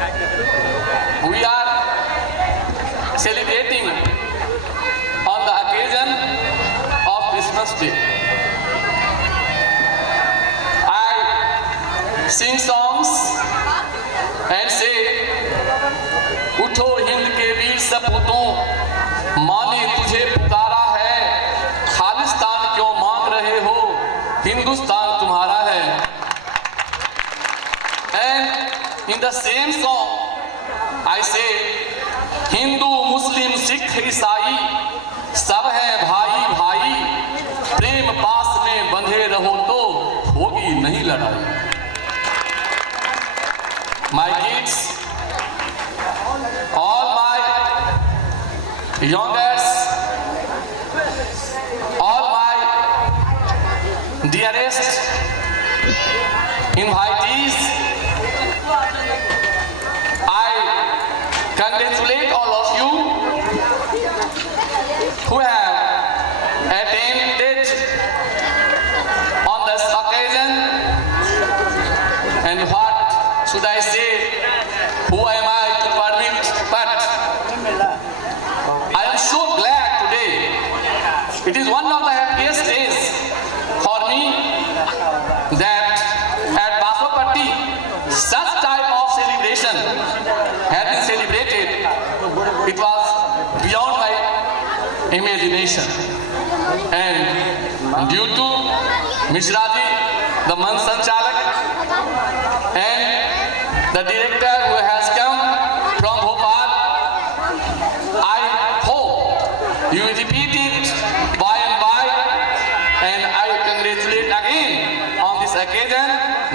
we are celebrating on the occasion of Christmas Day. I sing songs and say, उठो हिंद के वीर सपूतों, माँ ने तुझे पुकारा है, खालिस्तान क्यों मांग रहे हो, हिंदुस्तान तुम्हारा है. And in the same song, I say, Hindu मुस्लिम सिख ईसाई सब हैं भाई भाई, प्रेम पास में बंधे रहो तो होगी नहीं लड़ाई. My kids, all my youngers, all my dearest invitees, I congratulate all of you who have attended on this occasion. And what should I say? Who am I to permit? But I am so glad today. It is one of the happiest days for me that at Basopatti such type of celebration had been celebrated. It was beyond my imagination. And due to Mishra ji, the Manch Sanchalak, and the director who has come from Bhopal, I hope you will repeat it by and by, and I congratulate again on this occasion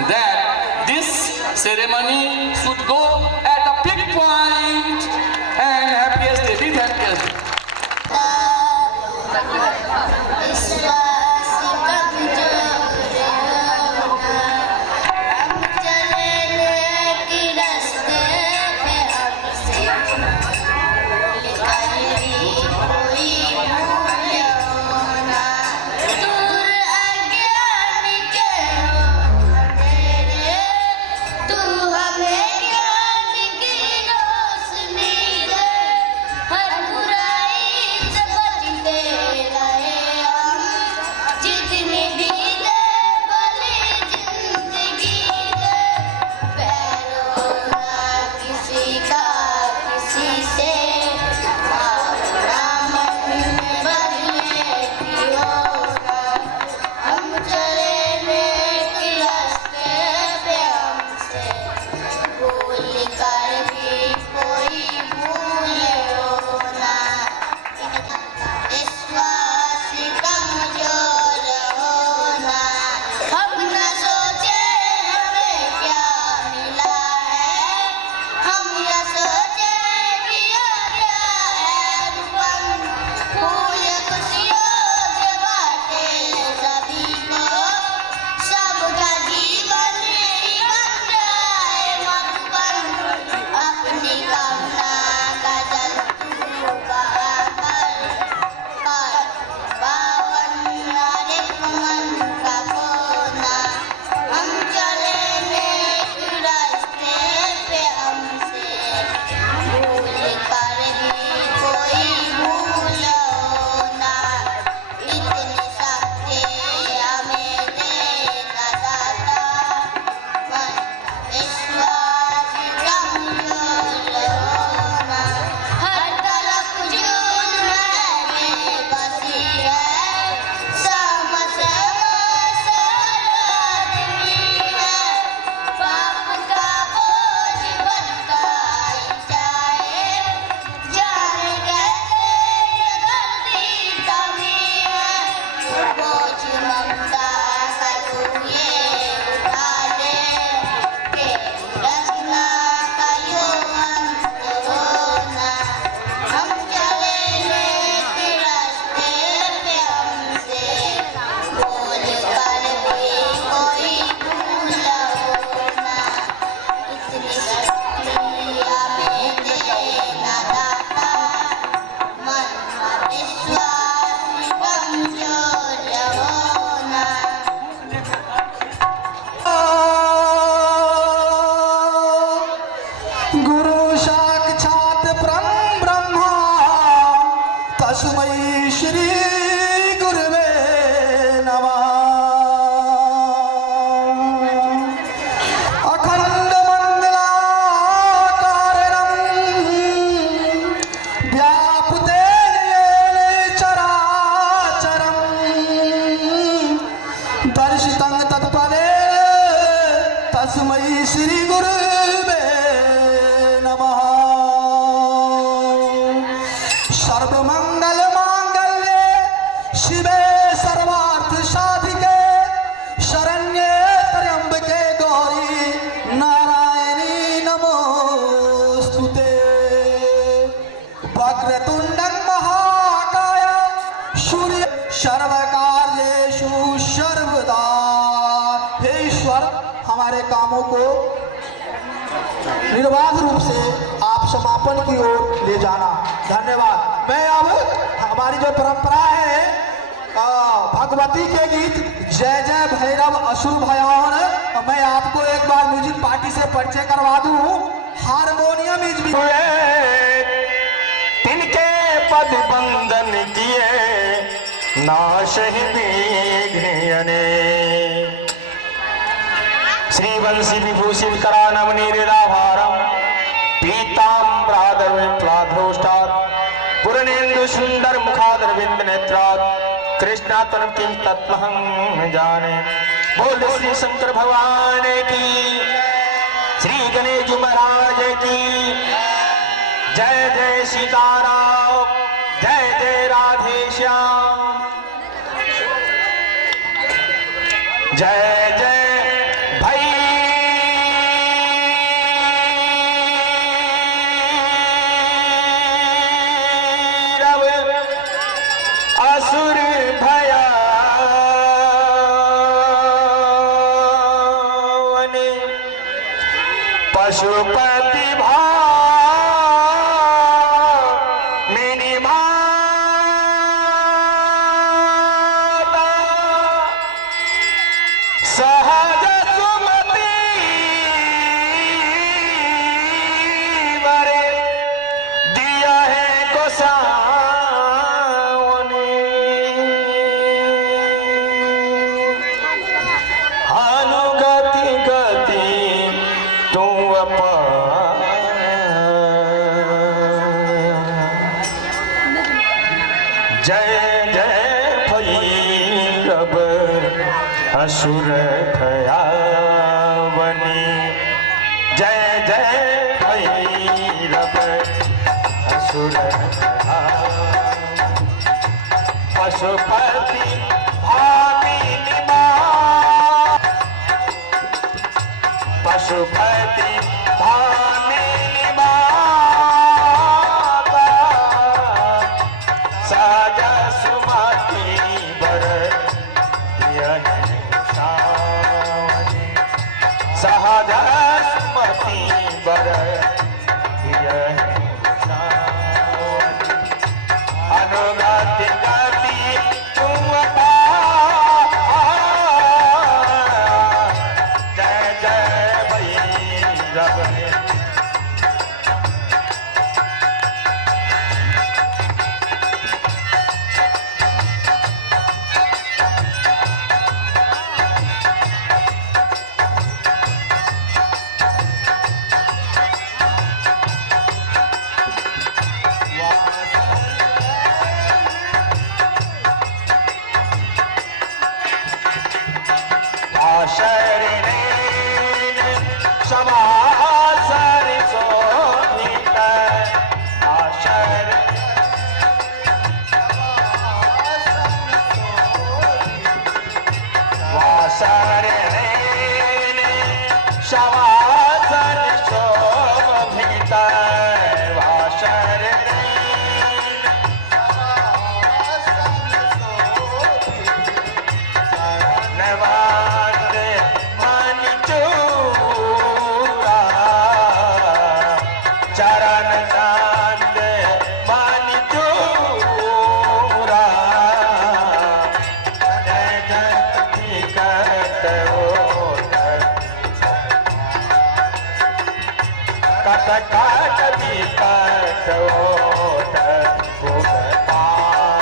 that this ceremony should go at a peak point and happiest day. Be happiest day. तू हमें ज्ञान गुरु साक्षात परम ब्रह्मा तस्मै श्री गुरुवे नमः। अखंड मंडलाकारं व्याप्तेन चराचरं दर्शितं तत्पदेन तस्मै श्री गुरुवे नमः। सर्वमंगल मांगल्ये शिवे सर्वार्थ साधिके शरण्ये त्र्यंबके गौरी नारायणी नमोस्तुते। वक्रतुंडं महाकाय सूर्य सर्वकार्येषु सर्वदा। हे ईश्वर, हमारे कामों को निर्बाध रूप से आप समापन की ओर ले जाना। धन्यवाद। मैं अब हमारी जो परंपरा है भगवती के गीत जय जय भैरव असुर भयान, मैं आपको एक बार म्यूजिक पार्टी से परिचय करवा दूं। हारमोनियम इज तिनके पद बंधन किए नाश ही विघ्नने। श्रीवंशी विभूषित करानम निराभारम पीताम्बराधर विप्लाधोष्टात् पूर्णेन्दु सुंदर मुखाधर विंद नेत्रात् कृष्णातन किम तत्वहं जाने। बोल श्री शंकर भगवान की, श्री गणेश महाराज की जय। जय सीताराम, जय जय राधे श्याम, जय जय भैरव असुर भयावन पशुपति सहज सुमति वरे दिया है गोसावने। अनुगति गति तू अपार, जय जय भैरव असुर भयावनी। जय जय भैरव असुर पशुपति भामिनी पशुपति भामिनी माता सहज सुमति वर सहज सुमति वर अनुगति गति तुम जय जय भैरव। शरणे समासर शोभित आशर वासरणे समासर शोभित वासरणे चरण कांद मन चूरा कत काट बिकट ओट पुकारे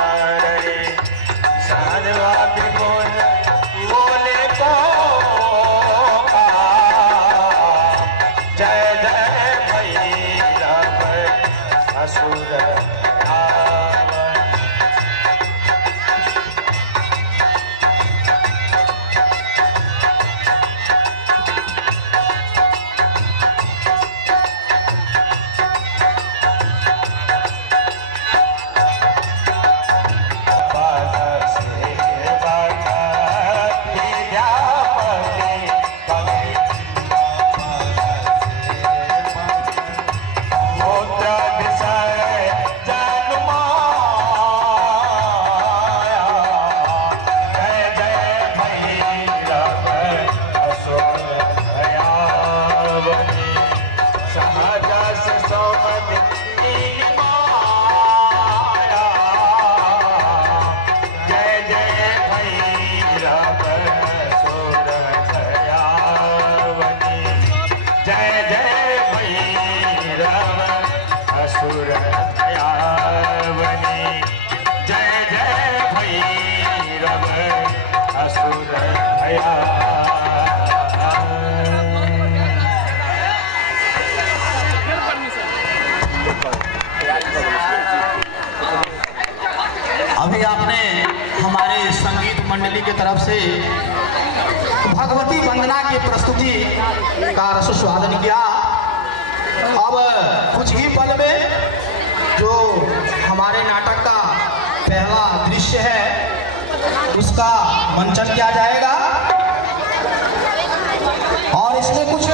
सानवा बिगुन बोले को का जय जय भैरव असुर अभी आपने हमारे संगीत मंडली की तरफ से भगवती वंदना की प्रस्तुति का रसस्वादन किया। अब कुछ ही पल में जो हमारे नाटक का पहला दृश्य है उसका मंचन किया जाएगा और इसमें कुछ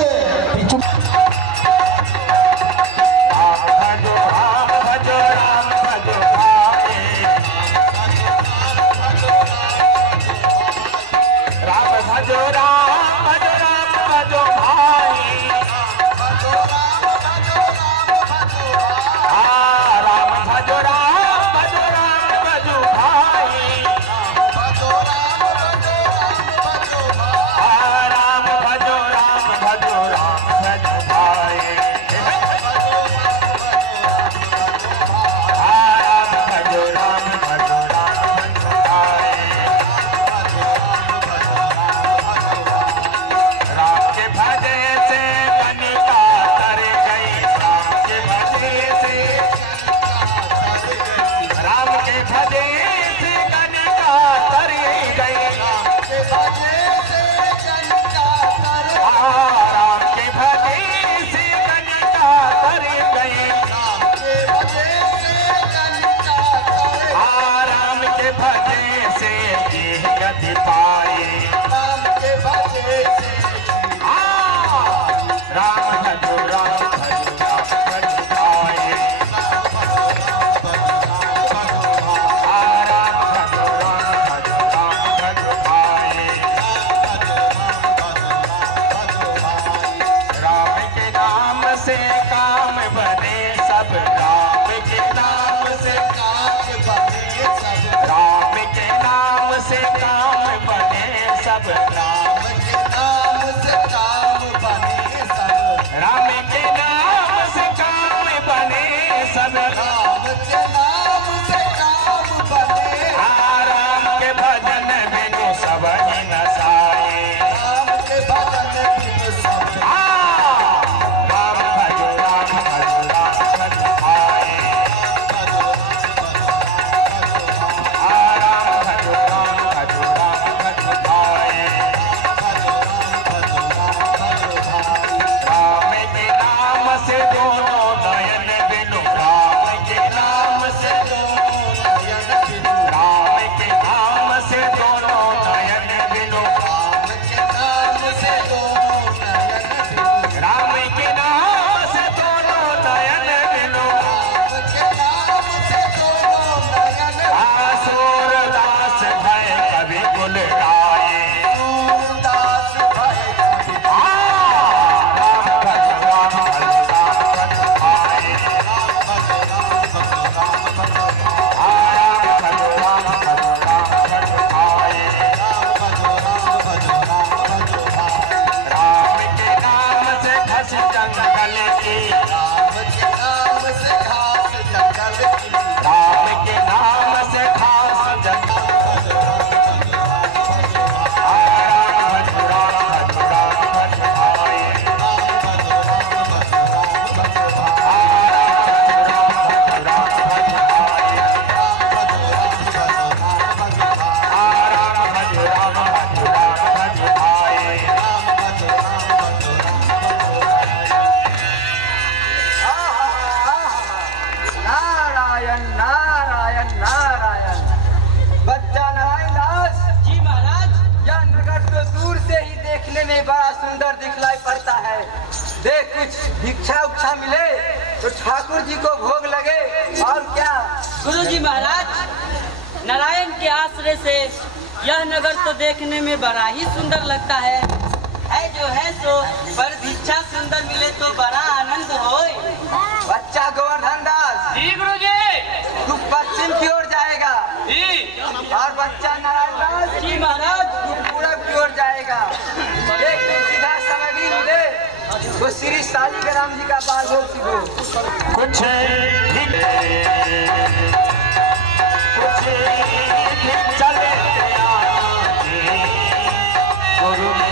भी बड़ा सुंदर दिखलाई पड़ता है। देख कुछ भिक्षा उक्षा मिले तो ठाकुर जी को भोग लगे और क्या। गुरुजी महाराज, नारायण के आश्रय से यह नगर तो देखने में बड़ा ही सुंदर लगता है जो है सो, पर भिक्षा सुंदर मिले तो बड़ा आनंद होए। बच्चा गोवर्धन दास जी गुरुजी। तू पश्चिम की ओर जाएगा जी। और बच्चा नारायण दास जी महाराज, तू पूरब की ओर जाएगा। देख सीधा सामग्री मिले तो श्री शालिग्राम जी का बाल हो सीखो। कुछ चले गुरु ने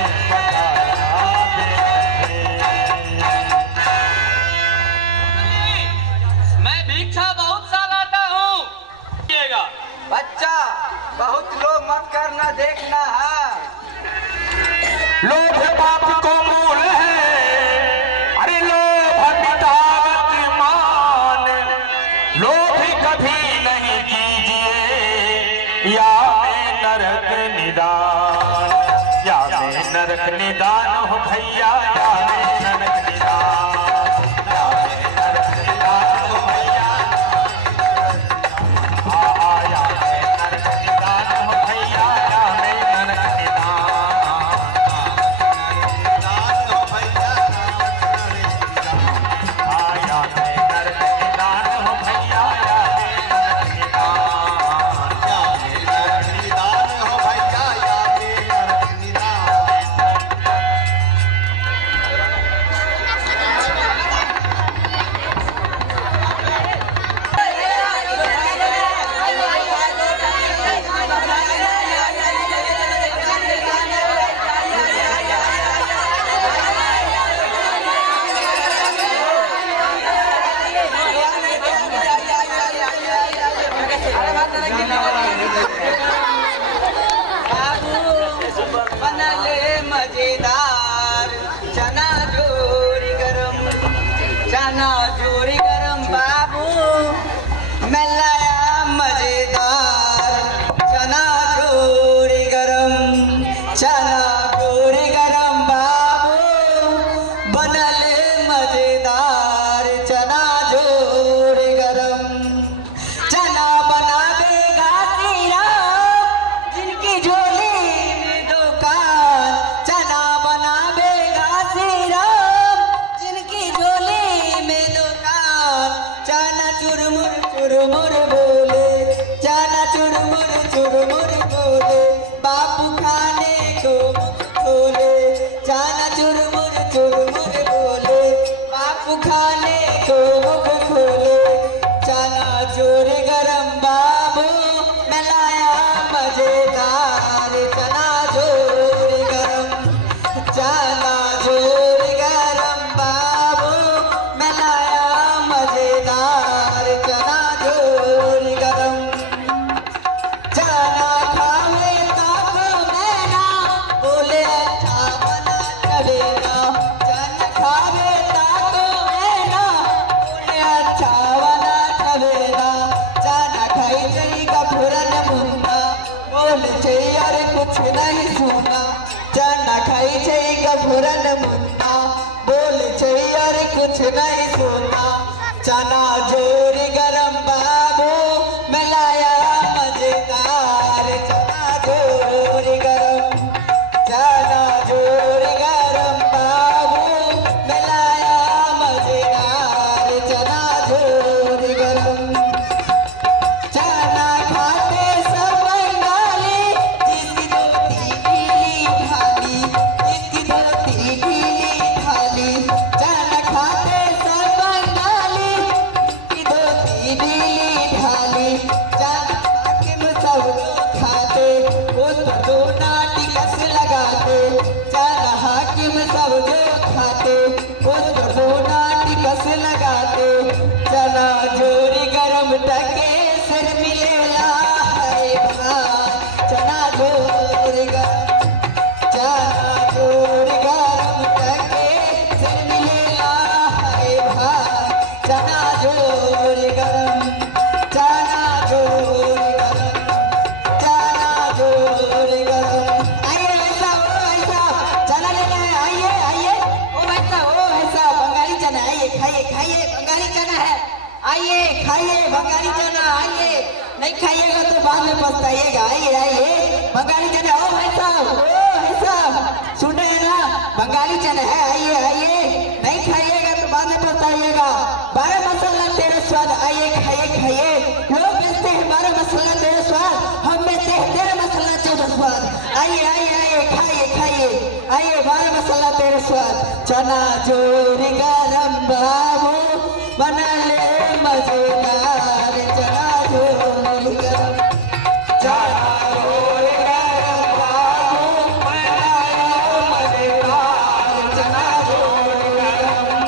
मैं भिक्षा बहुत सा लाता हूँ। बच्चा बहुत लोग मत करना, देखना है। लोभ पाप को मूल है, अरे लोभ मिटावत मान, लोभ कभी नहीं कीजिए या में नरक निदान, या में नरक निदान हो भैया, या में नरक निदान, या में नरक निदान हो भैया, या में नरक निदान हो भैया, या में नरक निदान। आया है नरक निदान हो भैया, या है नरक निदान, या है नरक निदान हो भैया, या है नरक निदान। बनले मजेदार चना जोरी गरम, चना जोरी गरम बाबू मैं लाया मजेदार चना जोरी गरम, चना जोरी गरम बाबू बनले मजेदार चना जोरी गरम। चना बनावेगा तेरा जिनकी झोली में दुकान, चना बनावेगा तेरा जिनकी झोली में दुकान। चना चुरमुर चुरमुर बोले, चना चुरमुर चुरमुर बोले, बापू खाने को बोले। चना चुरमुर चुरमुर बोले, बापू खाने को मुख खोले। चना जोर गरम बाबू मैं लाया मजेदार चना जोर गरम, चना जोर गरम बाबू मैं लाया मजेदार चना जोर गरम। चना खावे ताको मैना बोले अच्छा बना चलेगा, चना खावे ताको मैना बोले अच्छा बना चलेगा। चना खाई चली का फुरन मुन्ना बोले चाहिए अरे कुछ नहीं सुना, चना खाई चली का फुरन मुन्ना बोले चाहिए अरे कुछ नहीं सुना। चना जोरी गरम बाबू मैं लाया मजेदार चना जोरी गरम, चना जोरी गरम बाबू मैं लाया मजेदार चना जोरी गरम। चना खाते सब बंगाली जिसकी धोती गीली थाली, जिसकी धोती गीली थाली। चना खाते सब बंगाली जिसकी धोती गीली थाली। चना हाकिम सब लोग खाते वो तो दो नाटी कस लगाते, चना हाकिम सब लोग खाते वो तो दो नाटी कस लगाते। चना जोरी गरम टके सिर मिलेला है भाई, चना जोरी गरम, चना जोरी गरम टके सिर मिलेला है भाई। चना जोरी गरम, चना जोरी गरम, चना जोरी गरम। आइए ऐसा चना लेना आइए खाइए बंगाली चना, आइए, नहीं खाइएगा तो बाद में पछताइएगा। आइए आइए बंगाली चना, ओ भाई साहब सुन रहे हैं ना, बंगाली चना है, आइए आइए, नहीं खाइएगा तो बाद में पछताइएगा। 12 मसाला 13 स्वाद, आइए खाइए खाइए। लोग बेचते हैं 12 मसाला 13 स्वाद, हम बेचते हैं 13 मसाला 14 स्वाद। आइए आइए आइए खाइए खाइए, आइए 12 मसाला 13 स्वाद। चना जोर गरम बाबू बना ले मजेदार, चना जोर गरम, चना जोर गरम बाबू बना ले मजेदार, चना जोर गरम,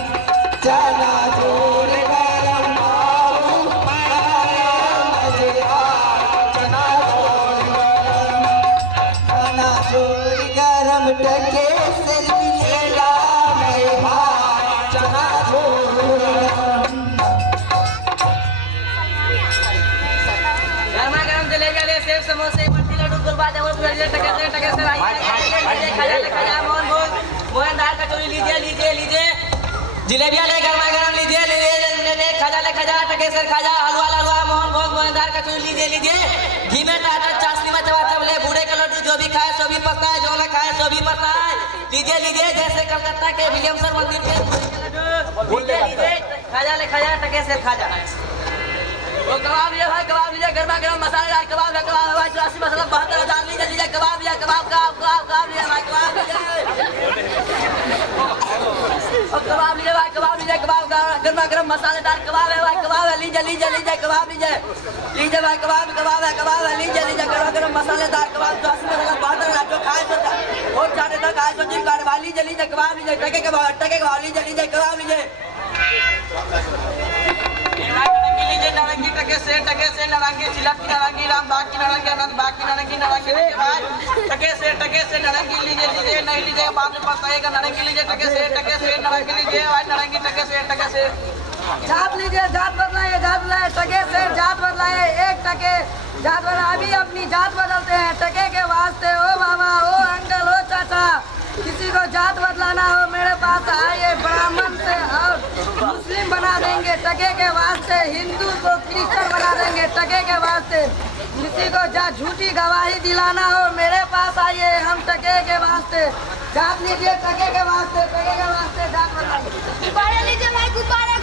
चना जोर गरम बाबू बना ले मजेदार, चना जोर गरम, चना जोर गरम टके से मिलेगा मेरे भाई, चना जोर गरम। गर्मा गर्म जलेबी ले सेब समोसे बर्फी लड्डू गुलबा जामुन रसगुल्ले टके से आइए खजा मोहन भोग मोहन दाल कचौड़ी लीजिए लीजिए लीजिए, जलेबिया ले गर्मा गर्म लीजिए लीजिए, खजा ले खजा टके से खजा, हलवा हलवा मोहन भोग मोहन दाल कचौड़ी लीजिए लीजिए, घी में टाटा चाशनी में चबाचब ले, बूढ़े का लड्डू जो भी खाए सो भी पसंद है, जो ना खाए सो भी पसंद है, लीजिए लीजिए। जैसे कलकत्ता के विलियमसर मंदिर के लीजिए लीजिए, खजा ले खजा टके से खजा। वो कबाब लीजिए भाई, कबाब लीजिए, गर्मा गर्म मसालेदार कबाब है, कबाब है भाई 84 मसाला 72,000 लीजिए लीजिए, कबाब लीजिए, कबाब कबाब लीजिए भाई, कबाब लीजिए, और कबाब लीजिए भाई, कबाब लीजिए, कबाब गर्मा गर्म मसालेदार कबाब है भाई, कबाब है लीजिए लीजिए लीजिए, कबाब लीजिए लीजिए भाई, कबाब है लीजिए लीजिए, गर्मा गर्म मसालेदार कबाब 84 मसाला 72,000 जो खाए सो और चाटे तक खाए सो जिम कार्ड भाई लीजिए लीजिए, कबाब लीजिए, टके कबाब लीजिए लीजिए, कबाब लीजिए नारंगी टके से नारंगी चिलक की नारंगी राम बाग की नारंगी अनंत बाग की नारंगी टके से नारंगी लीजिए लीजिए, नहीं लीजिए बाद में पछताइएगा। नारंगी लीजिए टके से नारंगी लीजिए भाई, नारंगी टके से जात लीजिए, जात बदलाए टके से जात बदलाए, एक टके जात बदला, अभी अपनी जात बदलते हैं टके के वास्ते। ओ मामा ओ अंकल ओ चाचा, किसी को जात बदलाना हो मेरे पास आइए, ब्राह्मण से और मुस्लिम बना देंगे टके के वास्ते, हिंदू को क्रिश्चियन बना देंगे टके के वास्ते। किसी को झूठी गवाही दिलाना हो मेरे पास आइए, हम टके के वास्ते जात लीजिए, टके के वास्ते जात बदलाइए। गुब्बारे लीजिए भाई, गुब्बारे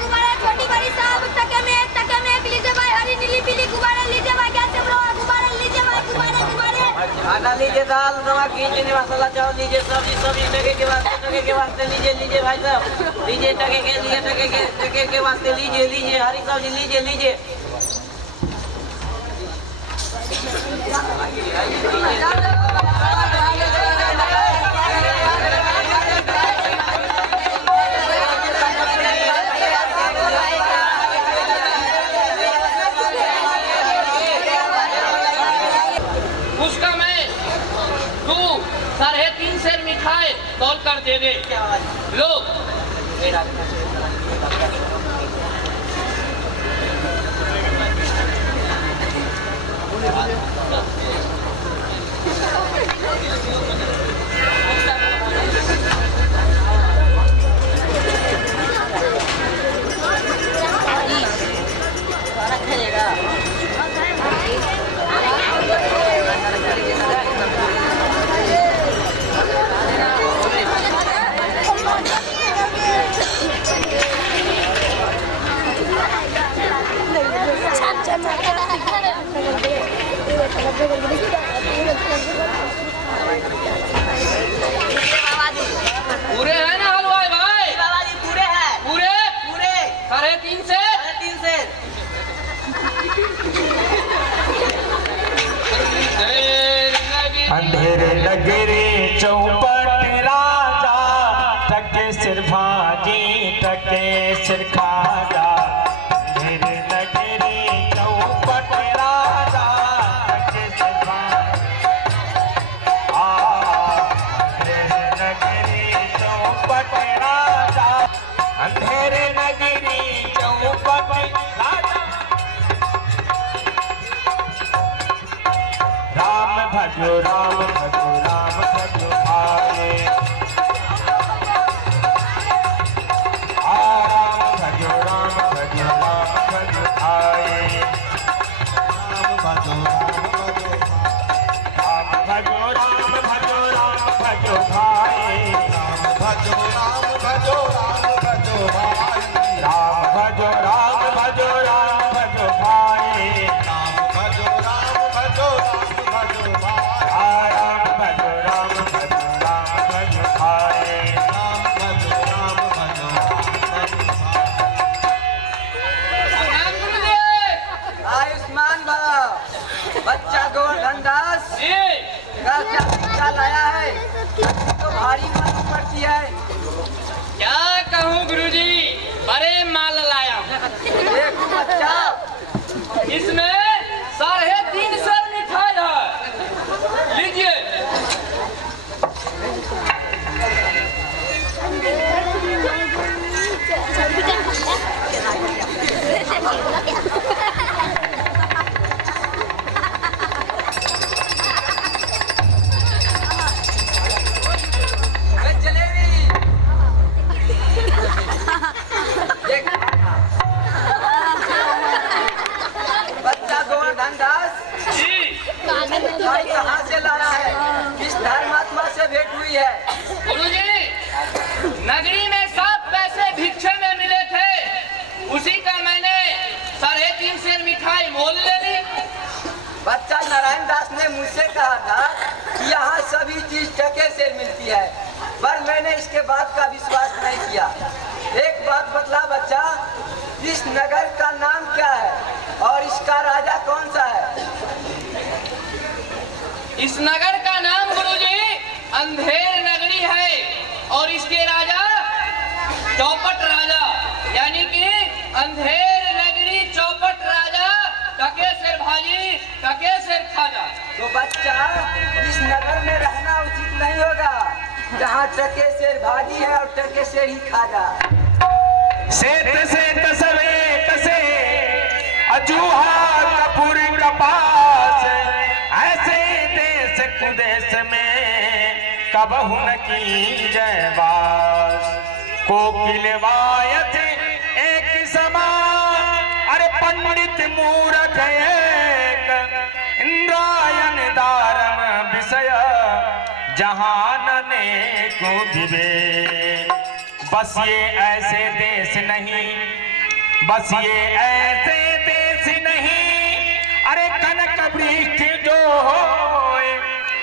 छोटी बड़ी सब टके में एक लीजिए भाई, हरी नीली पीली गुब्बारे लीजिए भाई, क्या गुब्बारे लीजिए भाई, गुब्बारे आटा लीजिए, दाल नमक घी चीनी मसाला चावल लीजिए, सब्जी टके के वास्ते लीजिए भाई साहब, लीजिए टके के वास्ते लीजिए, हरी सब्जी लीजिए उसका मैं तू 3.5 सेर मिठाई तौल कर दे दे। लो पूरे है ना हलवाई भाई? बाबा जी पूरे हैं, पूरे 3.5 सेर। 3 सेर अंधेरे नगरी चौपट राजा, टके सिर भाजी टके सिर खाजा। अंधेरे नगरी चौपट राजा, टके सिर भाजी, अंधेरे नगरी चौपट राजा, अंधेरे नगरी चौपट राजा। राम भजो राम भजो आए, राम भजो राम भजो ए, जलेबी देख बच्चा गोवर्धन दास भाई कहाँ से लाया है? किस धर्मात्मा से भेंट हुई है? गुरुजी, नगरी में 7 पैसे भिक्षे में मिले थे, उसी का मैंने 3.5 सेर मिठाई मोल ले ली। बच्चा नारायण दास ने मुझसे कहा था कि यहाँ सभी चीज टके से मिलती है, पर मैंने इसके बात का विश्वास नहीं किया। एक बात बतला बच्चा, इस नगर का नाम क्या है और इसका राजा कौन सा है? इस नगर का नाम गुरुजी अंधेर नगरी है और इसके राजा चौपट राजा, यानी कि अंधेर नगरी चौपट राजा टकेसर भाजी टकेसर खाजा। तो बच्चा इस नगर में रहना उचित नहीं होगा जहाँ टकेसर भाजी है और टकेसर ही खाजा। सेत सेत सवेत से अजूहा कपूर कपास, ऐसे देश कुदेश में कबहु न की जय बास। कोकिल वायत एक समान, अरे पंडित मूरख एक, इंद्रायण दारम विषय जहान ने को विवेक। बस ये ऐसे देश नहीं, बस ये ऐसे देश नहीं, अरे कनक वृक्ष जो होए,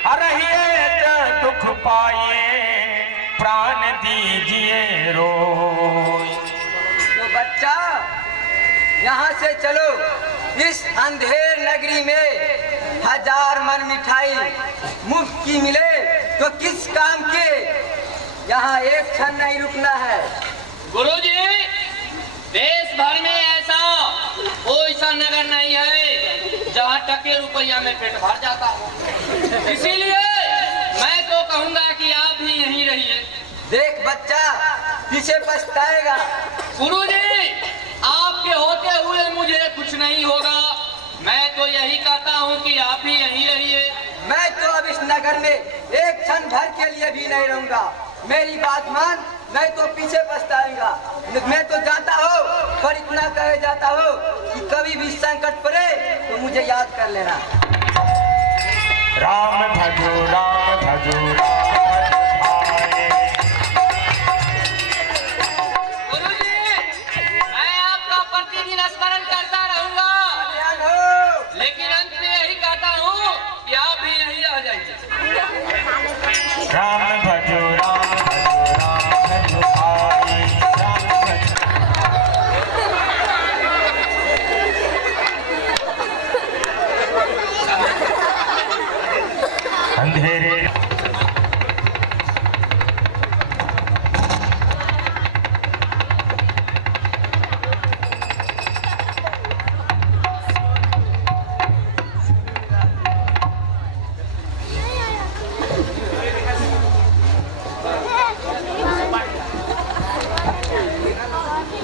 अरहिए दुख पाइए, प्राण दीजिए रोए। तो बच्चा यहाँ से चलो, इस अंधेर नगरी में 1000 मन मिठाई मुफ्त की मिले तो किस काम के, यहाँ एक क्षण नहीं रुकना है। गुरुजी, देश भर में ऐसा कोई सा नगर नहीं है जहाँ टके रुपया में पेट भर जाता हो, इसीलिए मैं तो कहूँगा कि आप भी यहीं रहिए। देख बच्चा, पीछे पछताएगा। गुरुजी, आपके होते हुए मुझे कुछ नहीं होगा, मैं तो यही कहता हूँ कि आप ही यहीं रहिए। मैं तो अब इस नगर में एक क्षण भर के लिए भी नहीं रहूंगा। मेरी बात मान, मैं तो पीछे पछताऊंगा। मैं तो जाता हो, पर इतना कहे जाता हो कि कभी भी संकट पड़े तो मुझे याद कर लेना। राम भजो राम भजो राम आए। गुरुजी, मैं आपका प्रतिदिन स्मरण करता रहूंगा, ध्यान हो। लेकिन अंत में यही कहता हूँ कि आप भी यहीं रह जाइए। राम भजो राम भजो आए। राम भजो अंधेरे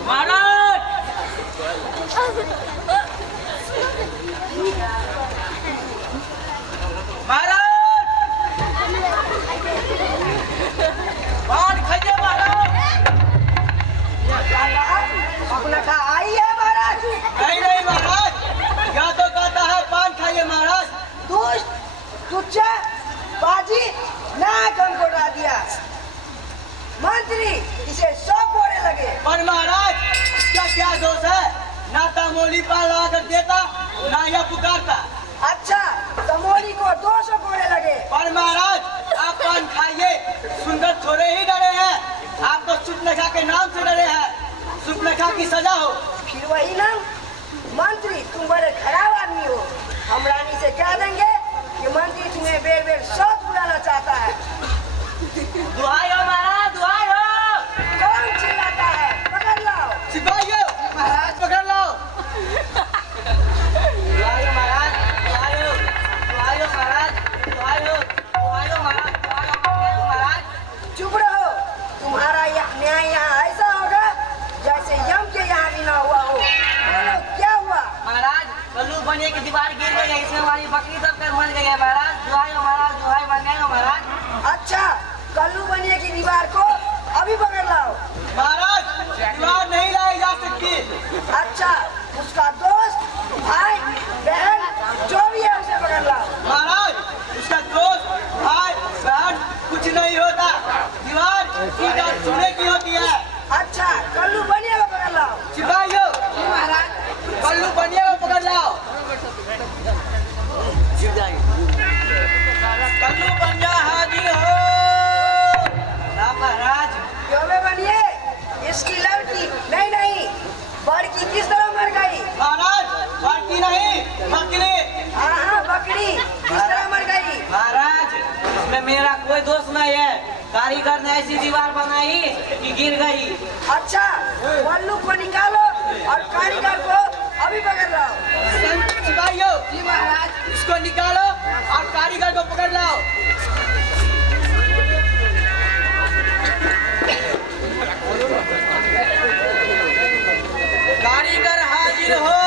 महाराज, महाराज, पान खाइए महाराज। अपना खा आई है महाराज। नहीं नहीं महाराज, यहाँ तो कहता है पान खाइए महाराज। दुष्ट तुच्चा बाजी नाक हमको उड़ा दिया। मंत्री इसे 100 कोड़े लगे। पर महाराज, इसका क्या दोष है? ना तमोली पान लगा कर देता, ना यह पुकारता। अच्छा, तमोली को 200 कोड़े लगे। पर महाराज, आप पान खाइए, सुंदर थोड़े ही डरे हैं, आप तो सुपनेखा के नाम से डरे हैं। सुपनेखा की सजा हो। फिर वही ना, मंत्री तुम बड़े खराब आदमी हो। हम रानी से कह देंगे कि मंत्री तुम्हें बेर बेर शौक बुलाना चाहता है। दुहाई हो महाराज, दुहाई हो। कौन चिल्लाता है? पकड़ लाओ। सिपाहियों, महाराज पकड़ लो। दुहाई हो महाराज, दुहाई हो, दुहाई हो महाराज, दुहाई हो, दुहाई हो महाराज, दुहाई हो, पकड़ लो महाराज। चुप रहो। तुम्हारा न्याय यहाँ ऐसा होगा जैसे यम के यहाँ भी ना हुआ हो। बोलो दीवार गिर गई है, इसमें हमारी बकरी सब कर मर गई है महाराज। दुहाई हो महाराज, दुहाई बन गए हो महाराज। अच्छा, कल्लू बनिए की दीवार को अभी पकड़ लाओ। महाराज दीवार नहीं लाई जा सकती। अच्छा, उसका दोस्त, भाई, बहन जो भी है उसे पकड़ लाओ। महाराज उसका दोस्त, भाई, बहन कुछ नहीं होता। दीवार की जान चूने की होती है। अच्छा, कल्लू बनिए को पकड़ लाओ। सिपाहियों महाराज, कल्लू बनिया को पकड़ लाओ। कल्लू बनिया हाजिर हो। महाराज क्यों में बनिए? इसकी लड़की नहीं, बड़की किस तरह मर गई? महाराज बड़की नहीं, बकरी। हाँ, बकरी किस तरह मर गई? महाराज इसमें मेरा कोई दोष नहीं है, कारीगर ने ऐसी दीवार बनाई कि गिर गई। अच्छा, कल्लू को निकालो और कारीगर को अभी पकड़ लाओ। सिपाहियों जी महाराज। इसको निकालो और कारीगर को पकड़ लाओ। कारीगर हाजिर हो।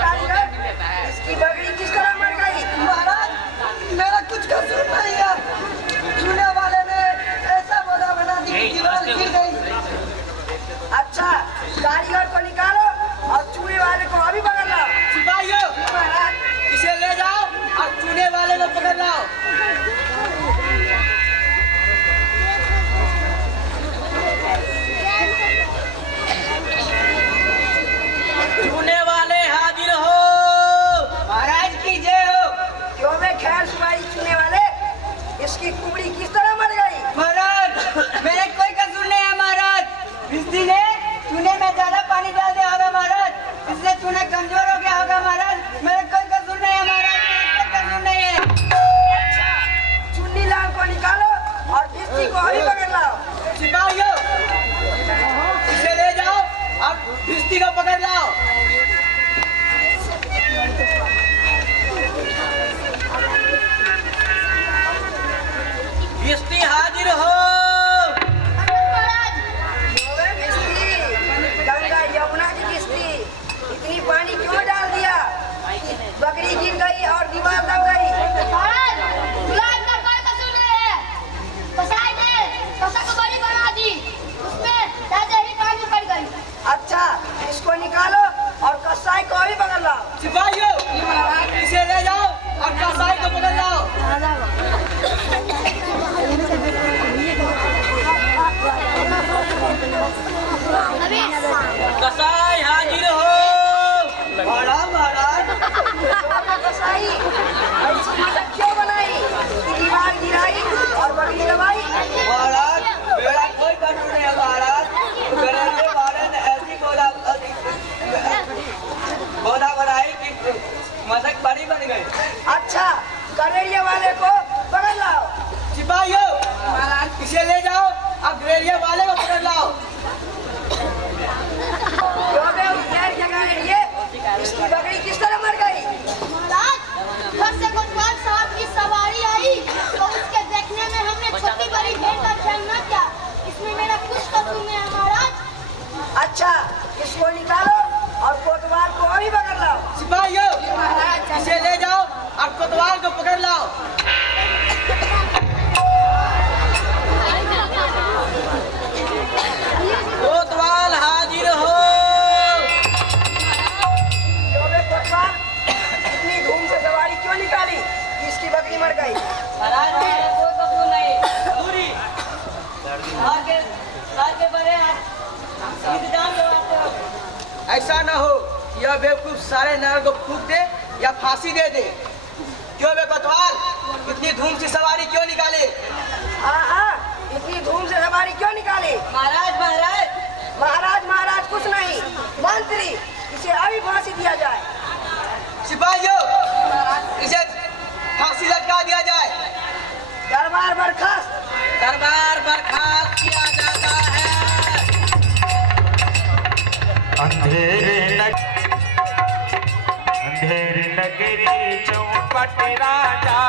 कारीगर, इसकी बकरी किस तरह मर गई? महाराज मेरा कुछ कसूर नहीं है। चूने वाले ने ऐसा बोला बना दी कि दीवार गिर गई। अच्छा, कारीगर को निकालो और चूने वाले को अभी पकड़ लाओ। सिपाहियों महाराज, इसे ले जाओ और चूने वाले को पकड़ लाओ। चूने वाले हाजिर हो। महाराज की जय हो। क्यों में खैर सुबाई चूने वाले, इसकी कुबड़ी किस तरह मर गई? महाराज मेरे कोई कसूर नहीं है महाराज। बिजली ने चूने में ज्यादा पानी डाल दिया होगा महाराज, इसलिए चूना कमजोर हो गया होगा महाराज। मेरा कोई कसूर नहीं है महाराज, मेरा कोई कसूर नहीं है। चुन्नी लाल को निकालो और भिस्ती को अभी पकड़ लाओ। सिपाहियों इसे ले जाओ और भिस्ती को पकड़ लाओ। भिस्ती हाजिर हो। गंगा यमुना की किस्ती, इतनी पानी क्यों डाल दिया? बकरी गिर गई और दीवार दब गई। महाराज गुलाब का कोई कसूर नहीं है, कसाई ने कसा को बड़ी बना दी, उसमें ज्यादा ही पानी पड़ गई। अच्छा, इसको निकालो और कसाई को अभी पकड़ लाओ। सिपाहियों इसे ले जाओ और कसाई को पकड़ लाओ। कसाई हाजिर हो। महाराज कसाई ऐसी मदद क्यों बनाई कि दीवार गिराई और बकरी दबाई? महाराज मेरा कोई कसूर नहीं है महाराज। गरीबे वाले ने ऐसी बोला बनाई कि मदद बड़ी बन गई। अच्छा, करेड़िया वाले को पकड़ लाओ। सिपाहियों महाराज इसे ले जाओ और गरेरिया वाले को पकड़ लाओ। क्यों बे उस गैर जगह रेड़िए, इसकी बकरी किस तरह मर गई? महाराज घर से कोतवाल साहब की सवारी आई तो उसके देखने में हमने छोटी बड़ी भेड़ का चयन न किया, इसमें मेरा कुछ कसूर नहीं है महाराज। अच्छा, इसको निकालो और कोतवाल को अभी पकड़ लाओ। सिपाहियों इसे ले जाओ और कोतवाल को पकड़ लाओ। कोतवाल हाजिर हो। क्यों बे कोतवाल, इतनी धूम से सवारी क्यों निकाली कि इसकी बकरी मर गई? महाराज मेरा कोई कसूर नहीं। दूरी आगे बढ़े इंतजाम करवाते हो। ऐसा न हो यह बेवकूफ सारे नर को फूक दे या फांसी दे दे। क्यों बे कोतवाल इतनी धूम से सवारी क्यों निकाले? हाँ, इतनी धूम से सवारी क्यों निकाली? महाराज कुछ नहीं, मंत्री, इसे अभी फांसी दिया जाए। सिपाहियों इसे फांसी लटका दिया जाए। दरबार बर्खास्त। दरबार बर्खास्त किया जाता है। अंधेर नगरी चौपट राजा,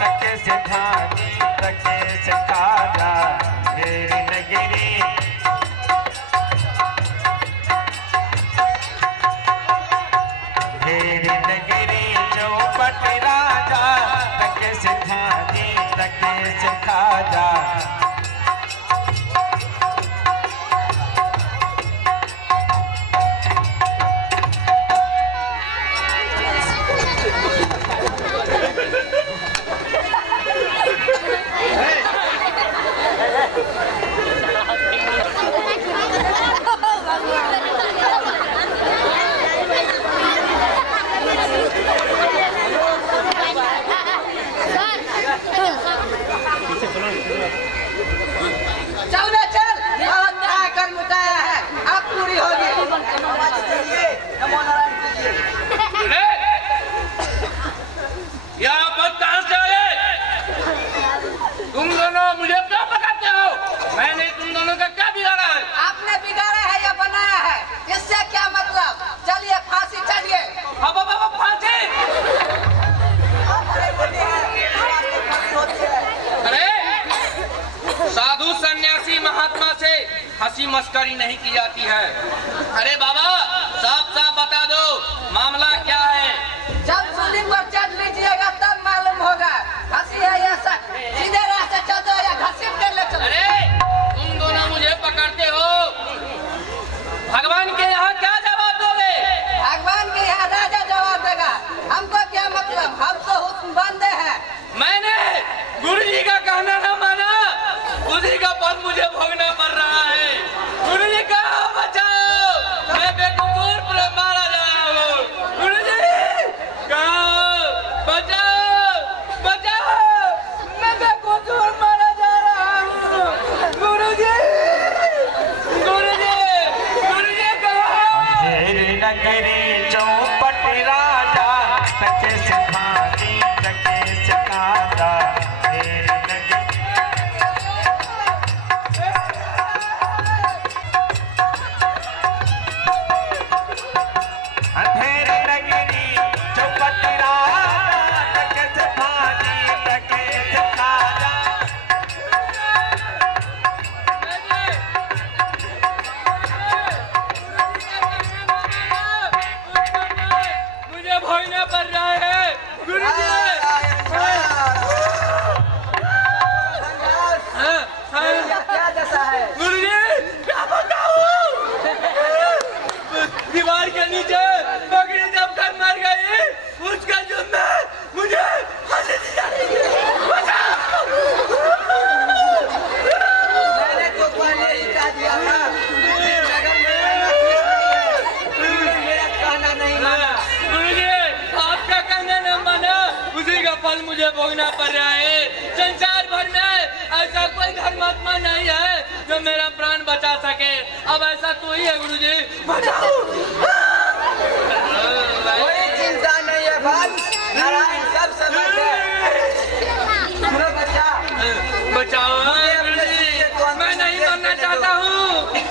तके से धानी तके से काजा। अंधेर नगरी की मस्करी नहीं की जाती है। अरे बाबा साफ साफ बता दो मामला क्या है। जब सुलिम पर चढ़ लीजिएगा तब मालूम होगा। हंसी है या सच, सीधे रास्ते चलते या घसीट कर ले चलो। अरे तुम दोनों मुझे पकड़ते हो, भगवान के यहाँ क्या जवाब दोगे? भगवान के यहाँ राजा जवाब देगा, हमको क्या मतलब, हम तो हुक्म बंदे हैं। मैंने गुरुजी का कहना न माना, उसी का फल मुझे भोगना पड़ रहा है। गुरुजी कहाँ बचाओ, मैं बेकसूर पर मारा जा रहा हूँ। गुरुजी कहाँ बचाओ, बचाओ, मैं बेकसूर मारा जा रहा हूँ। गुरुजी, गुरुजी, गुरुजी कहाँ? अंधेरी नगरी चौपट राजा टके से खानी टके से कांदा। अंधेरी नगरी चौपट राजा टके से खानी टके से कांदा। मुझे भोगना पड़ रहा है। गुरुजी क्या दशा है? गुरुजी क्या बताऊं? दीवार के नीचे बकरी जब कर मर गई, उसका जुम्मे मुझे फांसी दी जाएगी। बचाओ! मैंने तो पहले ही कह दिया था, अगर मेरा कहना नहीं माना। गुरुजी आपका कहना न माना, उसी का फल मुझे भोगना पड़ रहा है। संसार भर में ऐसा कोई धर्मात्मा नहीं है जो मेरा प्राण बचा सके। अब ऐसा तू ही है गुरुजी, बचाओ। कोई चिंता नहीं है भाई, नारायण सब समझ है। सुनो बच्चा, बचाओ गुरुजी, मैं नहीं मरना चाहता हूँ।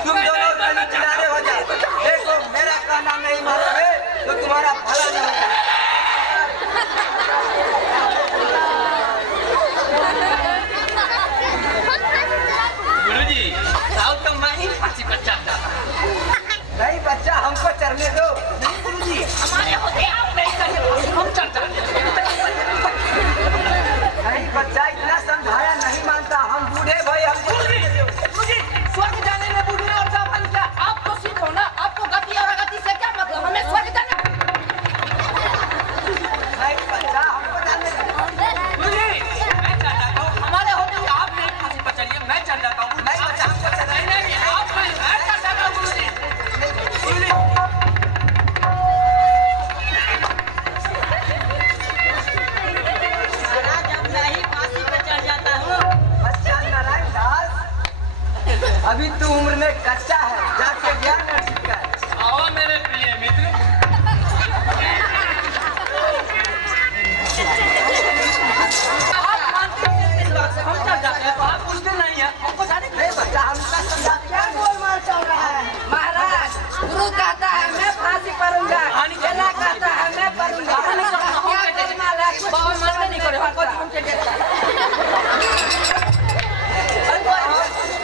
तुम दोनों मेरे किनारे हो जाओ। देखो मेरा कहना नहीं मानोगे तो तुम्हारा भला नहीं होगा। गुरुजी साउथ का मैं ही फांसी पर चढ़ता था। नहीं बच्चा, हमको चढ़ने दो। गुरुजी हमारे होते आप नहीं करिए, हम चढ़ जाते। नहीं बच्चा, इतना समझाया नहीं मानता। हम बूढ़े भाई, हम गुरुजी स्वर्ग जाने में बूढ़े और जवान क्या? आप तो सिद्ध हो ना, आपको गति और अगति से क्या मतलब? हमें स्वर्ग जाना। नहीं बच्चा, हमको चढ़ने दो। गुरुजी मैं चढ़ जाता हूँ, हमारे होते हुए आप नहीं फांसी पर चढ़िए, मैं चढ़ जाता हूँ। नहीं बच्चा, हमको चढ़ने नहीं नहीं आप नहीं, मैं चढ़ जाता हूँ गुरुजी। गुरुजी महाराज अब मैं ही फांसी पे चढ़ जाता हूँ। बच्चा नारायण दास, अभी तू उम्र में कच्चा है, जाके ज्ञान अर्जित कर। आओ मेरे प्रिय मित्र, आप मानते हैं इस बात से, हम चढ़ जाते हैं तो आप कुछ दिन नहीं है, हमको जाने नहीं बच्चा, हम इसका समझा। क्या गोलमाल चल रहा है? महाराज, गुरु कहता है मैं फांसी करूंगा, चला कहता है मैं करूंगा। क्या गोलमाल है? कुछ मानते नहीं करे, हमको हम चढ़ जाते हैं।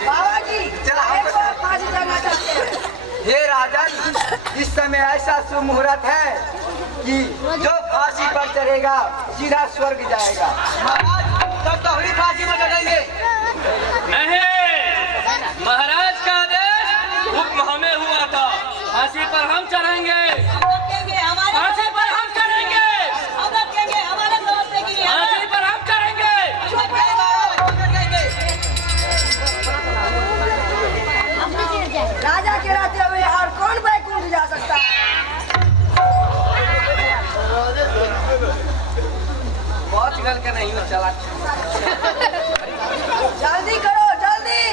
बाबा जी, चला हमको फांसी जाना चाहते हैं। हे राजन, इस समय ऐसा शुभ मुहूर्त है कि जो फांसी पर चढ़ेगा सीधा स्वर्ग जाएगा। महाराज तब तो हुई फांसी पर चढ़ेंगे। नहीं, महाराज का आदेश हुक्म हमें हुआ था, फांसी पर हम चढ़ेंगे। हम रखेंगे हमारे फांसी पर हम चढ़ेंगे, हम रखेंगे हमारे समझने के लिए। फांसी पर हम चढ़ेंगे। राजा के रहते हुए और कौन बैकुंठ जा सकता है? बहुत गल के नहीं हो चला। जल्दी करो, जल्दी।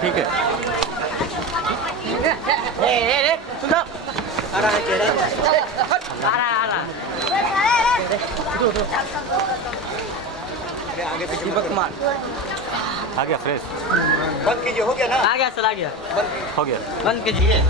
ठीक है। आ गया फ्रेश। बंद कीजिए, हो गया ना? आ गया सर, आ गया। हो गया। बंद कीजिए।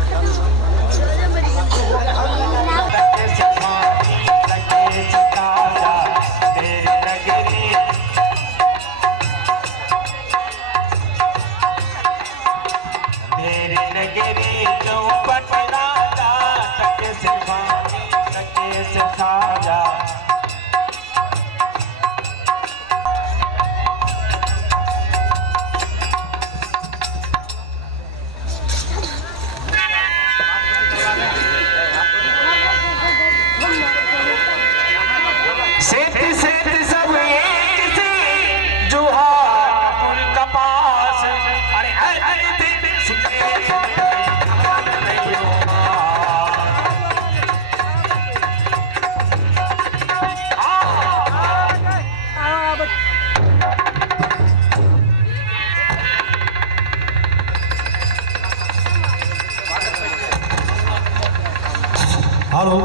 हेलो,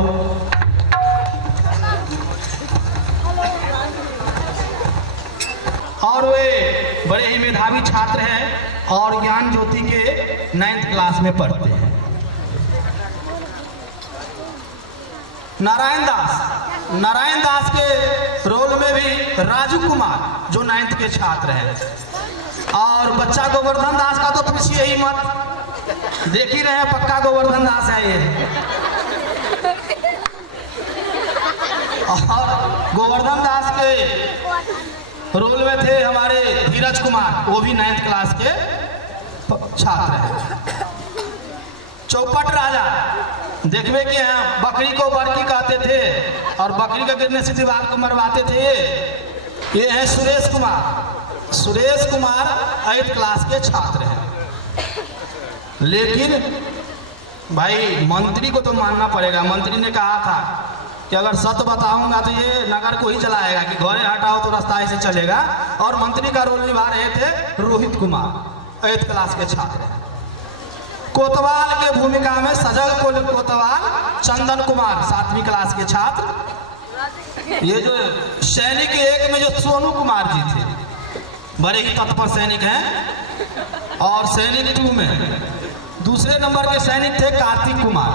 और वे बड़े ही मेधावी छात्र हैं और ज्ञान ज्योति के 9th क्लास में पढ़ते हैं। नारायण दास के रोल में भी राजू कुमार जो 9th के छात्र हैं, और बच्चा गोवर्धन दास का तो पूछिए ही मत, देख ही रहे हैं पक्का गोवर्धन दास है ये। और गोवर्धन दास के रोल में थे हमारे धीरज कुमार, वो भी 9th क्लास के छात्र हैं। चौपट राजा देखवे कि हैं, बकरी को बड़की कहते थे और बकरी के गिरने से दीवार को मरवाते थे। ये हैं सुरेश कुमार 8th क्लास के छात्र हैं। लेकिन भाई मंत्री को तो मानना पड़ेगा। मंत्री ने कहा था कि अगर सत्य बताऊंगा तो ये नगर को ही चलाएगा, कि घोड़े हटाओ तो रास्ता ऐसे चलेगा। और मंत्री का रोल निभा रहे थे रोहित कुमार, 8th क्लास के छात्र हैं। कोतवाल के भूमिका में सजल कोतवाल चंदन कुमार 7वीं क्लास के छात्र। ये जो सैनिक 1 में जो सोनू कुमार जी थे, बड़े ही तत्पर सैनिक हैं। और सैनिक 2 में दूसरे नंबर के सैनिक थे कार्तिक कुमार,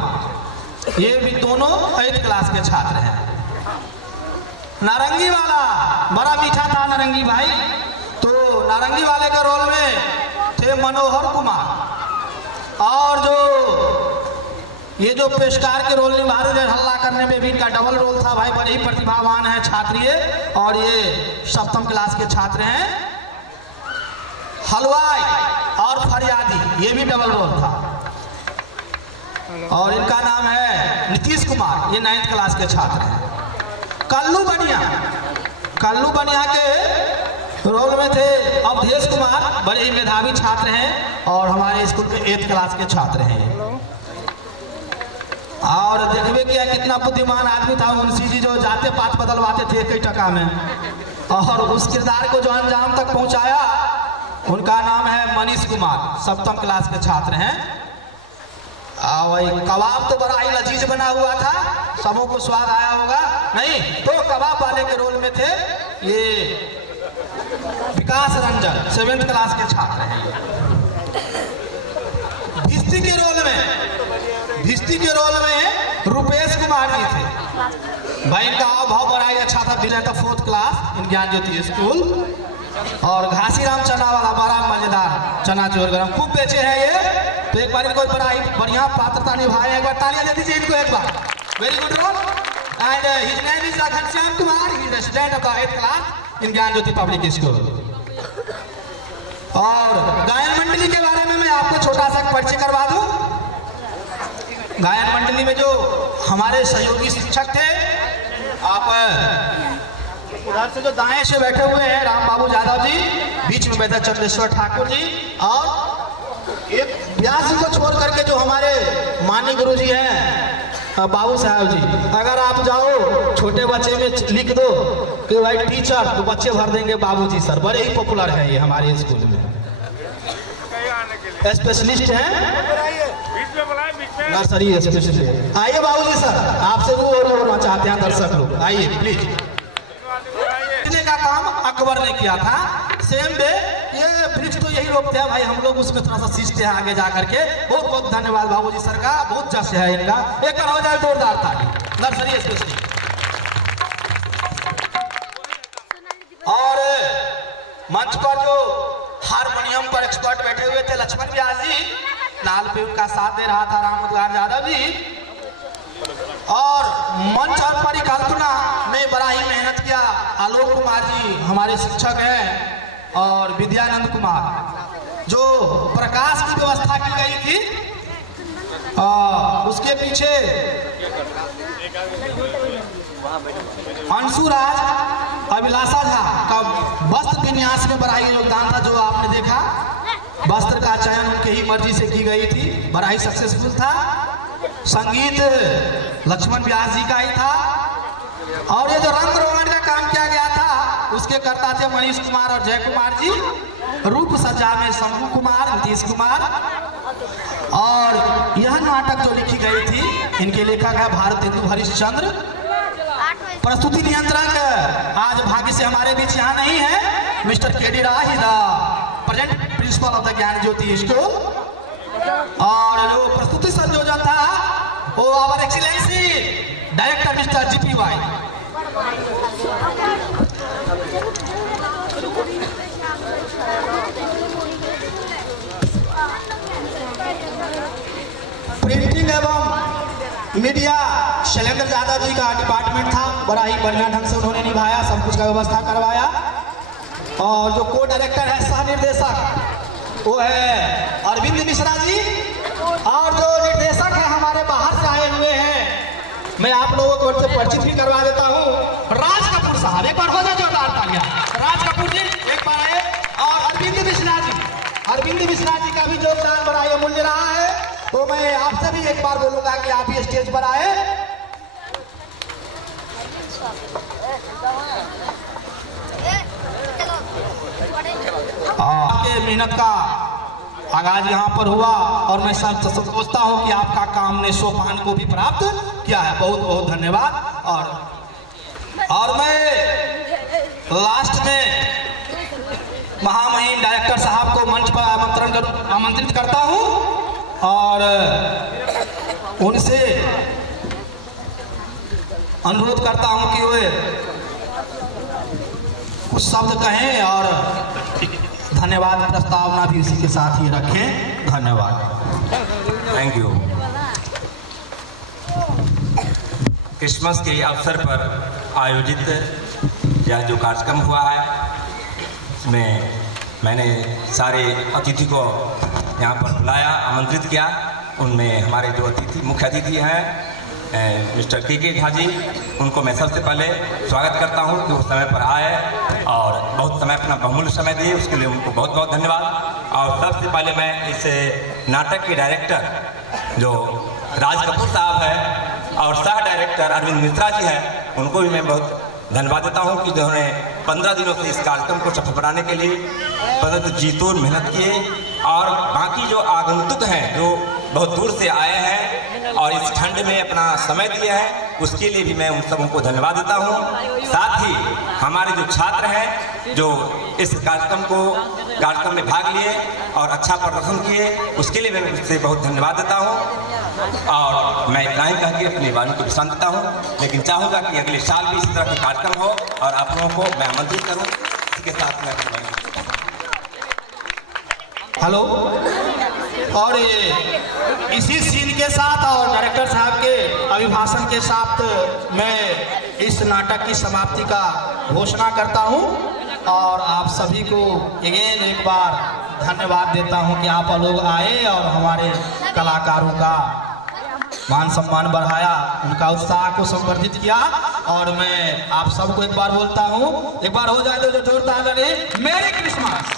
ये भी दोनों 8th क्लास के छात्र हैं। नारंगी वाला बड़ा मीठा था नारंगी भाई, तो नारंगी वाले के रोल में थे मनोहर कुमार। और जो ये जो पेशकार के रोल निभा रहे थे हल्ला करने में भी इनका डबल रोल था भाई, बड़े ही प्रतिभावान है छात्र ये। और ये 7वीं क्लास के छात्र हैं। हलवाई और फरियादी, ये भी डबल रोल था। और इनका नाम है नीतीश कुमार, ये 9th क्लास के छात्र हैं। कल्लू बनिया के रोल में थे अवधेश कुमार, बड़े ही मेधावी छात्र हैं और हमारे स्कूल के 8th क्लास के छात्र हैं। और देखिए कि कितना बुद्धिमान आदमी था मुंशी जी, जो जाते पात बदलवाते थे 1 टका में, और उस किरदार को जो अंजाम तक पहुंचाया, उनका नाम है मनीष कुमार, 7वीं क्लास के छात्र हैं। वही कबाब तो बड़ा ही लजीज बना हुआ था, सबों को स्वाद आया होगा नहीं? तो कबाब वाले के रोल में थे ये विकास रंजन, 7th क्लास के छात्र हैं। भिस्ती के रोल में रुपेश कुमार जी थे भाई, इनका भाव बड़ा ही अच्छा था, बिना था 4th class in Gyan Jyoti school. और घासीराम चना वाला बड़ा मजेदार चना चोर गरम खूब बेचे हैं ये। तो एक बार इनको बड़ा ही बढ़िया पात्रता निभाए, एक बार तालियां दे दीजिए इनको एक बार। Very good roll. And his name is Ghanshyam Kumar, he is the student of the 8th class in Gyan Jyoti public school. और गायन मंडली के बारे में मैं आपको छोटा सा परिचय करवा दूं। गायन मंडली में जो हमारे सहयोगी शिक्षक थे, आप उधर से जो दाएं से बैठे हुए हैं राम बाबू यादव जी, बीच में बैठा चंद्रेश्वर ठाकुर जी, और एक व्यास जी को छोड़ करके जो हमारे माननीय गुरु जी हैं बाबू साहब जी। अगर आप जाओ छोटे बच्चे में लिख दो कि भाई टीचर, तो बच्चे भर देंगे बाबू जी सर, बड़े ही पॉपुलर हैं ये हमारे स्कूल में। स्पेशलिस्ट हैं, नर्सरी स्पेशलिस्ट। आइए बाबूजी सर, आपसे वो और चाहते हैं दर्शक लोग, आइए प्लीज। का काम अकबर ने किया था, सेम डे ये वृक्ष तो यही रोकते हैं भाई, हम लोग उसमें थोड़ा सा सीखते हैं आगे जा करके। बहुत बहुत धन्यवाद बाबूजी सर का, बहुत जस है इनका। एक बार हो जाए जोरदार ताली, नर्सरी स्पेशलिस्ट। और मंच पर जो हारमोनियम पर एक्सपर्ट बैठे हुए थे लक्ष्मण व्यास जी, नाल पे उनका साथ दे रहा था रामद्वार यादव जी, और मंच और परिकल्पना में बड़ा ही मेहनत किया आलोक कुमार जी हमारे शिक्षक हैं, और विद्यानंद कुमार। जो प्रकाश की व्यवस्था की गई थी उसके पीछे अंशुराज अभिलाषा झा का वस्त्र विन्यास में बड़ा ही योगदान था। जो आपने देखा वस्त्र का चयन उनके ही मर्जी से की गई थी, बड़ा ही सक्सेसफुल था। संगीत लक्ष्मण व्यास जी का ही था, और ये जो रंग रोगन का काम किया गया था उसके करता थे मनीष कुमार और जय कुमार जी। रूप सज्जा में शंभू कुमार, नीतीश कुमार, और यह नाटक जो लिखी गई थी इनके लेखक है भारतेंदु हरिश्चंद्र। प्रस्तुति नियंत्रक आज भाग्य से हमारे बीच यहाँ नहीं है, mister KD Rai the present principal of the Gyan Jyoti school. और जो प्रस्तुति संयोजन था वो our excellency director mister GPY। Printing एवं मीडिया शैलेंद्र यादव जी का डिपार्टमेंट था, बड़ा ही बढ़िया ढंग से उन्होंने निभाया, सब कुछ का व्यवस्था करवाया। और जो को डायरेक्टर है सह निर्देशक वो है अरविंद मिश्रा जी, और जो निर्देशक है हमारे बाहर से आए हुए हैं, मैं आप लोगों को उनसे परिचित भी करवा देता हूँ, राज कपूर साहब। एक बार हो जाए जोरदार तालियां, राज कपूर जी एक बार आए। और अरविंद मिश्रा जी, अरविंद मिश्रा जी का भी योगदान बड़ा ही अमूल्य रहा है, तो मैं आपसे भी एक बार बोलूंगा कि आप भी स्टेज पर आए। आपके मेहनत का आगाज यहाँ पर हुआ, और मैं सोचता हूँ कि आपका काम ने सोपान को भी प्राप्त किया है। बहुत बहुत धन्यवाद। और मैं लास्ट में महामहिम डायरेक्टर साहब को मंच पर आमंत्रित करता हूँ, और उनसे अनुरोध करता हूँ कि वे कुछ शब्द कहें, और धन्यवाद प्रस्तावना भी इसी के साथ ही रखें। धन्यवाद। Thank you. क्रिसमस के अवसर पर आयोजित यह जो कार्यक्रम हुआ है, इसमें मैंने सारे अतिथि को यहाँ पर बुलाया, आमंत्रित किया। उनमें हमारे जो मुख्य अतिथि हैं मिस्टर के झा जी, उनको मैं सबसे पहले स्वागत करता हूं कि वो समय पर आए और बहुत समय अपना बहुमूल्य समय दिए, उसके लिए उनको बहुत बहुत धन्यवाद। और सबसे पहले मैं इस नाटक के डायरेक्टर जो राज कपूर साहब है और सह डायरेक्टर अरविंद मिश्रा जी हैं, उनको भी मैं बहुत धन्यवाद देता हूं कि जिन्होंने 15 दिनों से इस कार्यक्रम को सफल बनाने के लिए बहुत जी-तोड़ मेहनत किए। और बाकी जो आगंतुक हैं जो बहुत दूर से आए हैं और इस ठंड में अपना समय दिया है, उसके लिए भी मैं उन सबों को धन्यवाद देता हूं। साथ ही हमारे जो छात्र हैं जो इस कार्यक्रम में भाग लिए और अच्छा प्रदर्शन किए, उसके लिए मैं उससे बहुत धन्यवाद देता हूं। और मैं इतना ही कह के अपनी वाणी को विश्राम देता हूं, लेकिन चाहूँगा कि अगले साल भी इस तरह के कार्यक्रम हो और आप लोगों को मैं आमंत्रित करूँ। इसके साथ मैं हेलो। और इसी सीन के साथ और डायरेक्टर साहब के अभिभाषण के साथ मैं इस नाटक की समाप्ति का घोषणा करता हूं, और आप सभी को अगेन एक बार धन्यवाद देता हूं कि आप लोग आए और हमारे कलाकारों का मान सम्मान बढ़ाया, उनका उत्साह को संवर्धित किया। और मैं आप सबको एक बार बोलता हूं, एक बार हो जाए तो जो जोरदार लगे, मेरी क्रिसमस।